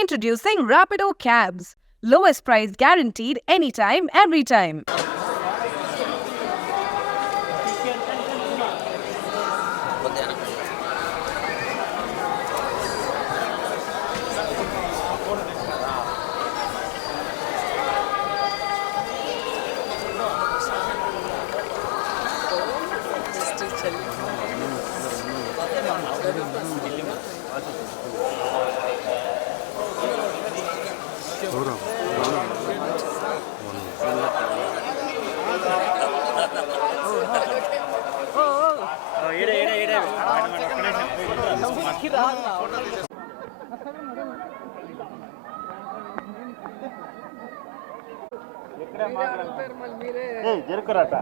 Introducing Rapido Cabs. Lowest price guaranteed anytime, every time. జరుకురాట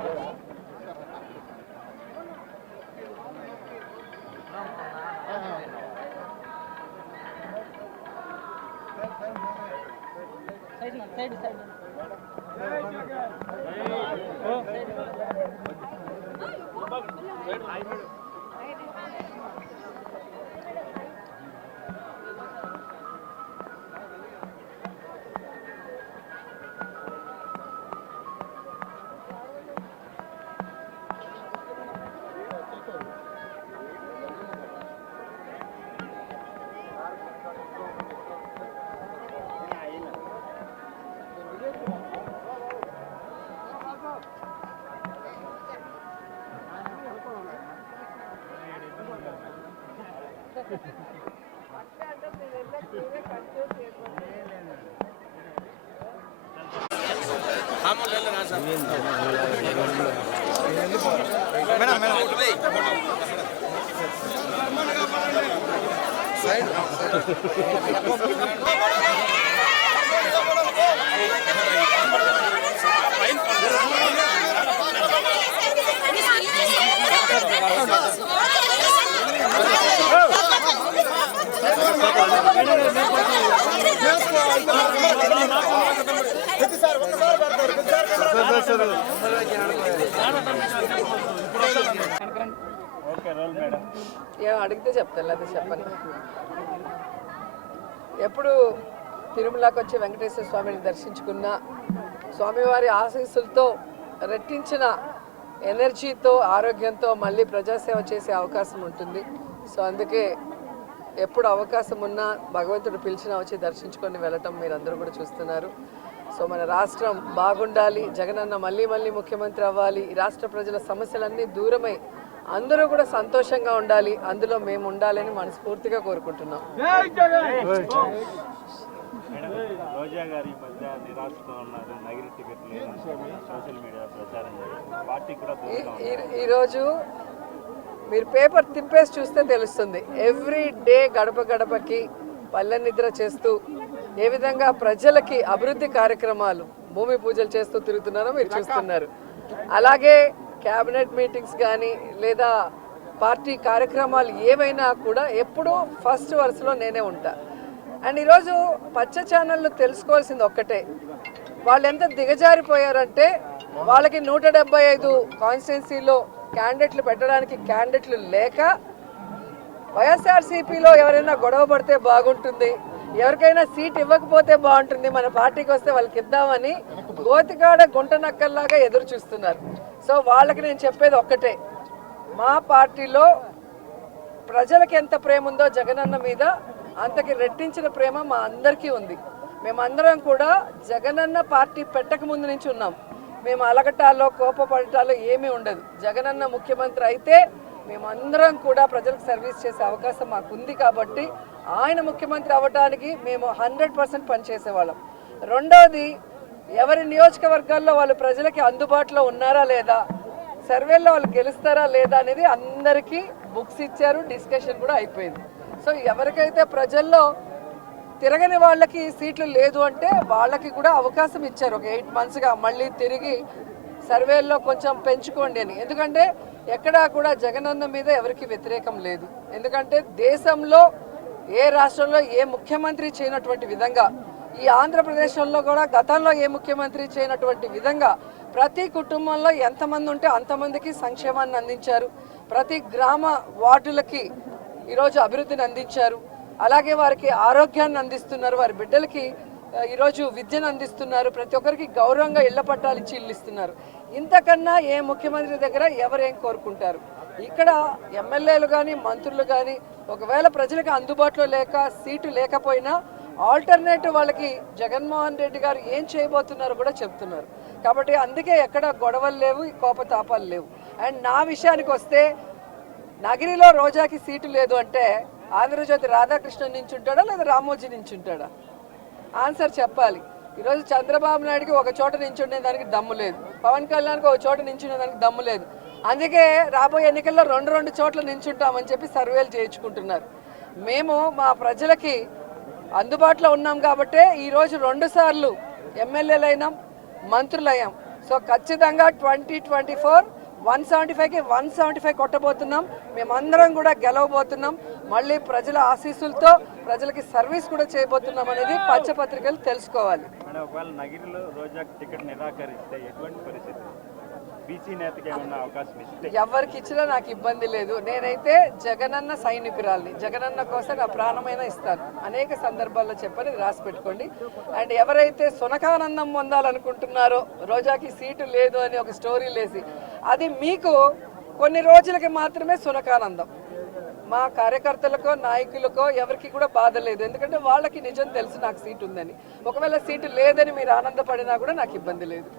ఏం అడిగితే చెప్తాను, లేదా చెప్పండి. ఎప్పుడు తిరుమలకి వచ్చి వెంకటేశ్వర స్వామిని దర్శించుకున్న స్వామివారి ఆశీస్సులతో రెట్టించిన ఎనర్జీతో ఆరోగ్యంతో మళ్ళీ ప్రజాసేవ చేసే అవకాశం ఉంటుంది. సో అందుకే ఎప్పుడు అవకాశం ఉన్నా భగవంతుడు పిలిచినా వచ్చి దర్శించుకొని వెళ్ళటం మీరందరూ కూడా చూస్తున్నారు. సో మన రాష్ట్రం బాగుండాలి, జగనన్న మళ్ళీ మళ్ళీ ముఖ్యమంత్రి అవ్వాలి, ఈ రాష్ట్ర ప్రజల సమస్యలన్నీ దూరమై అందరూ కూడా సంతోషంగా ఉండాలి, అందులో మేము ఉండాలని మనస్ఫూర్తిగా కోరుకుంటున్నాం. ఈరోజు మీరు పేపర్ తిప్పేసి చూస్తే తెలుస్తుంది. ఎవ్రీ డే గడప గడపకి పల్లె నిద్ర చేస్తూ ఏ విధంగా ప్రజలకి అభివృద్ధి కార్యక్రమాలు భూమి పూజలు చేస్తూ తిరుగుతున్నారో మీరు చూస్తున్నారు. అలాగే క్యాబినెట్ మీటింగ్స్ కానీ లేదా పార్టీ కార్యక్రమాలు ఏవైనా కూడా ఎప్పుడూ ఫస్ట్ వరుసలో నేనే ఉంటా. అండ్ ఈరోజు పచ్చ ఛానళ్ళు తెలుసుకోవాల్సింది ఒక్కటే, వాళ్ళు ఎంత దిగజారిపోయారంటే వాళ్ళకి 175 కాన్స్టిట్యున్సీలో క్యాండిడేట్లు పెట్టడానికి క్యాండిడేట్లు లేక వైఎస్ఆర్సీపీలో ఎవరైనా గొడవ పడితే బాగుంటుంది, ఎవరికైనా సీట్ ఇవ్వకపోతే బాగుంటుంది, మన పార్టీకి వస్తే వాళ్ళకి ఇద్దామని గోతికాడ గుంట నక్కల్లాగా ఎదురు చూస్తున్నారు. సో వాళ్ళకి నేను చెప్పేది ఒక్కటే, మా పార్టీలో ప్రజలకి ఎంత ప్రేమ ఉందో జగనన్న మీద అంతకి రెట్టించిన ప్రేమ మా అందరికీ ఉంది. మేమందరం కూడా జగనన్న పార్టీ పెట్టక ముందు నుంచి ఉన్నాం. మేము అలగటాల్లో కోపపడటాల్లో ఏమీ ఉండదు. జగనన్న ముఖ్యమంత్రి అయితే మేమందరం కూడా ప్రజలకు సర్వీస్ చేసే అవకాశం మాకుంది కాబట్టి ఆయన ముఖ్యమంత్రి అవ్వడానికి మేము 100% పనిచేసేవాళ్ళం. రెండవది, ఎవరి నియోజకవర్గాల్లో వాళ్ళు ప్రజలకి అందుబాటులో ఉన్నారా లేదా, సర్వేల్లో వాళ్ళు గెలుస్తారా లేదా అనేది అందరికీ బుక్స్ ఇచ్చారు, డిస్కషన్ కూడా అయిపోయింది. సో ఎవరికైతే ప్రజల్లో తిరగని వాళ్ళకి సీట్లు లేదు అంటే వాళ్ళకి కూడా అవకాశం ఇచ్చారు ఒక 8 monthsగా మళ్ళీ తిరిగి సర్వేల్లో కొంచెం పెంచుకోండి అని. ఎందుకంటే ఎక్కడా కూడా జగనన్న మీద ఎవరికి వ్యతిరేకం లేదు. ఎందుకంటే దేశంలో ఏ రాష్ట్రంలో ఏ ముఖ్యమంత్రి చేయనటువంటి విధంగా, ఈ ఆంధ్రప్రదేశ్లో కూడా గతంలో ఏ ముఖ్యమంత్రి చేయనటువంటి విధంగా ప్రతి కుటుంబంలో ఎంతమంది ఉంటే అంతమందికి సంక్షేమాన్ని అందించారు. ప్రతి గ్రామ వార్డులకి ఈరోజు అభివృద్ధిని అందించారు. అలాగే వారికి ఆరోగ్యాన్ని అందిస్తున్నారు, వారి బిడ్డలకి ఈరోజు విద్యను అందిస్తున్నారు, ప్రతి ఒక్కరికి గౌరవంగా ఇళ్ల పట్టాలు ఇచ్చి ఇల్లు ఇస్తున్నారు. ఇంతకన్నా ఏ ముఖ్యమంత్రి దగ్గర ఎవరేం కోరుకుంటారు? ఇక్కడ ఎమ్మెల్యేలు కానీ మంత్రులు కానీ ఒకవేళ ప్రజలకు అందుబాటులో లేక సీటు లేకపోయినా ఆల్టర్నేటివ్ వాళ్ళకి జగన్మోహన్ రెడ్డి గారు ఏం చేయబోతున్నారో కూడా చెప్తున్నారు. కాబట్టి అందుకే ఎక్కడ గొడవలు లేవు, కోపతాపాలు లేవు. అండ్ నా విషయానికి వస్తే నగిరిలో రోజాకి సీటు లేదు అంటే ఆంధ్రజ్యోతి రాధాకృష్ణన్ నించుంటాడా లేదా రామోజీ నించుంటాడా? ఆన్సర్ చెప్పాలి. ఈరోజు చంద్రబాబు నాయుడికి ఒక చోట నించుండే దానికి దమ్ము లేదు, పవన్ కళ్యాణ్కి ఒక చోట నించునే దానికి దమ్ము లేదు. అందుకే రాబోయే ఎన్నికల్లో రెండు చోట్ల నించుంటామని చెప్పి సర్వేలు చేయించుకుంటున్నారు. మేము మా ప్రజలకి అందుబాటులో ఉన్నాం కాబట్టే ఈరోజు 2 సార్లు ఎమ్మెల్యేలైనాం, మంత్రులయ్యాం. సో ఖచ్చితంగా 2024 175కి 175 కొట్టబోతున్నాం. మేమందరం కూడా గెలవబోతున్నాం. మళ్ళీ ప్రజల ఆశీస్సులతో ప్రజలకి సర్వీస్ కూడా చేయబోతున్నాం అనేది పచ్చపత్రికలు తెలుసుకోవాలి. ఒకవేళ నగిరిలో రోజాకి టికెట్ నిరాకరిస్తే ఎటువంటి పరిస్థితి? బీసీ నేతకి ఏమన్నా అవకాశం ఇస్తే? ఎవరికి ఇచ్చినా నాకు ఇబ్బంది లేదు. నేనైతే జగనన్న సైనికురాల్ని, జగనన్న కోసం నా ప్రాణమైనా ఇస్తాను. అనేక సందర్భాల్లో చెప్పని రాసి పెట్టుకోండి. అండ్ ఎవరైతే సునకానందం పొందాలనుకుంటున్నారో రోజాకి సీటు లేదు అని ఒక స్టోరీ లేసి, అది మీకు కొన్ని రోజులకి మాత్రమే సునకానందం. మా కార్యకర్తలకో నాయకులకో ఎవరికి కూడా బాధ లేదు, ఎందుకంటే వాళ్ళకి నిజం తెలుసు నాకు సీటు ఉందని. ఒకవేళ సీటు లేదని మీరు ఆనందపడినా కూడా నాకు ఇబ్బంది లేదు.